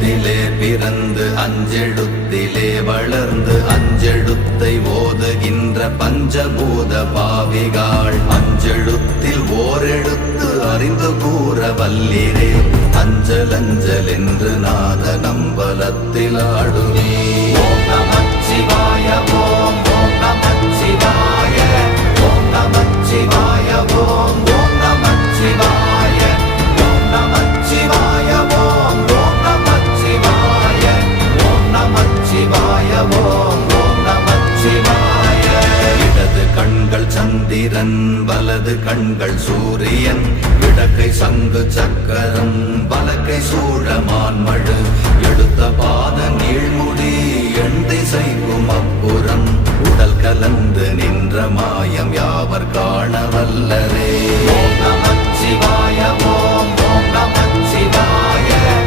அஞ்செழுத்திலே பிறந்து அஞ்செழுத்திலே வளர்ந்து அஞ்செழுத்தை ஓதுகின்ற பஞ்சபூத பாவிகாள் அஞ்செழுத்தில் ஓரெழுத்து அறிந்து கூற வல்லிரே அஞ்சல் அஞ்சல் என்று நாத நம்பலத்தில் ஆடுவே. ஓம் நமச்சிவாய ஓம் ஓம் நமச்சிவாய ஓம் நமச்சிவாய ஓம் ஓம் நமச்சிவாய ஓம் நமச்சிவாய ஓம் ஓம் நமச்சிவாய ஓம் நமச்சிவாய ஓம் ஓம் நமச்சிவாய. இடது கண்கள் சந்திரன் வலது கண்கள் சூரியன் இடக்கை சங்கு சக்கரம் வலக்கை சூழமான்மழு எடுத்த பாத நீழ்முடி எண் திசைக்கும் அப்புறம் உடல் கலந்து நின்ற மாயம் யாவர் காண வல்லரே.